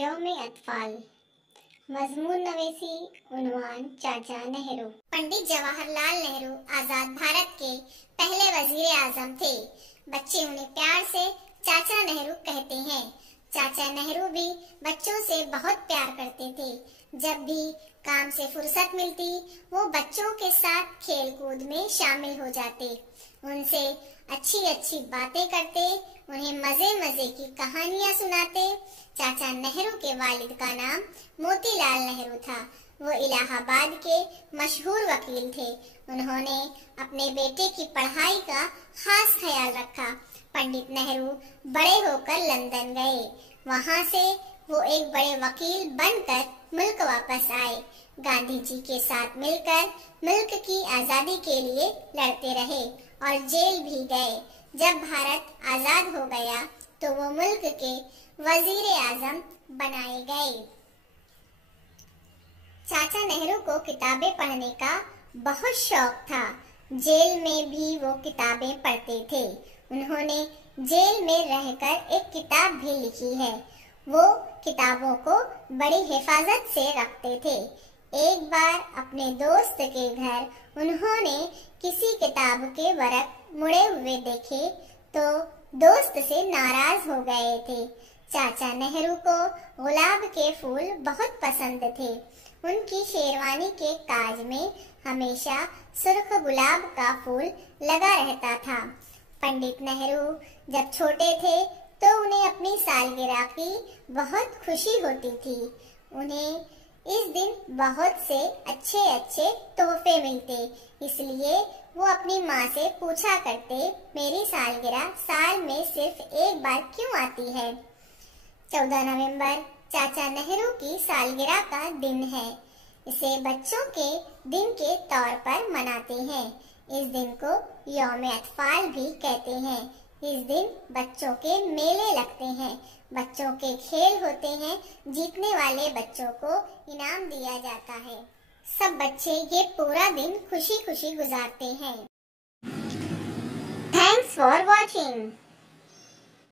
यौम अतफाल। मजमून नवेसी उन्वान चाचा नेहरू। पंडित जवाहरलाल नेहरू आजाद भारत के पहले वजीर आजम थे। बच्चे उन्हें प्यार से चाचा नेहरू कहते हैं। चाचा नेहरू भी बच्चों से बहुत प्यार करते थे। जब भी काम से फुर्सत मिलती वो बच्चों के साथ खेल कूद में शामिल हो जाते, उनसे अच्छी अच्छी बातें करते, उन्हें मजे मजे की कहानियां सुनाते। चाचा नेहरू के वालिद का नाम मोतीलाल नेहरू था। वो इलाहाबाद के मशहूर वकील थे। उन्होंने अपने बेटे की पढ़ाई का खास ख्याल रखा। पंडित नेहरू बड़े होकर लंदन गए। वहां से वो एक बड़े वकील बनकर मुल्क वापस आए। गांधी जी के साथ मिलकर मुल्क की आजादी के लिए लड़ते रहे और जेल भी गए। जब भारत आजाद हो गया तो वो मुल्क के वजीर आजम बनाए गए। चाचा नेहरू को किताबें पढ़ने का बहुत शौक था। जेल में भी वो किताबें पढ़ते थे। उन्होंने जेल में रहकर एक किताब भी लिखी है। वो किताबों को बड़ी हिफाजत से रखते थे। एक बार अपने दोस्त के घर उन्होंने किसी किताब के वरक मुड़े हुए देखे तो दोस्त से नाराज हो गए थे। चाचा नेहरू को गुलाब के फूल बहुत पसंद थे। उनकी शेरवानी के काज में हमेशा सुर्ख गुलाब का फूल लगा रहता था। पंडित नेहरू जब छोटे थे तो उन्हें अपनी सालगिरह की बहुत खुशी होती थी। उन्हें इस दिन बहुत से अच्छे अच्छे तोहफे मिलते, इसलिए वो अपनी माँ से पूछा करते, मेरी सालगिरह साल में सिर्फ एक बार क्यों आती है। 14 नवंबर चाचा नेहरू की सालगिरह का दिन है। इसे बच्चों के दिन के तौर पर मनाते हैं। इस दिन को यौम अतफाल भी कहते हैं। इस दिन बच्चों के मेले लगते हैं, बच्चों के खेल होते हैं। जीतने वाले बच्चों को इनाम दिया जाता है। सब बच्चे ये पूरा दिन खुशी खुशी गुजारते हैं। Thanks for watching.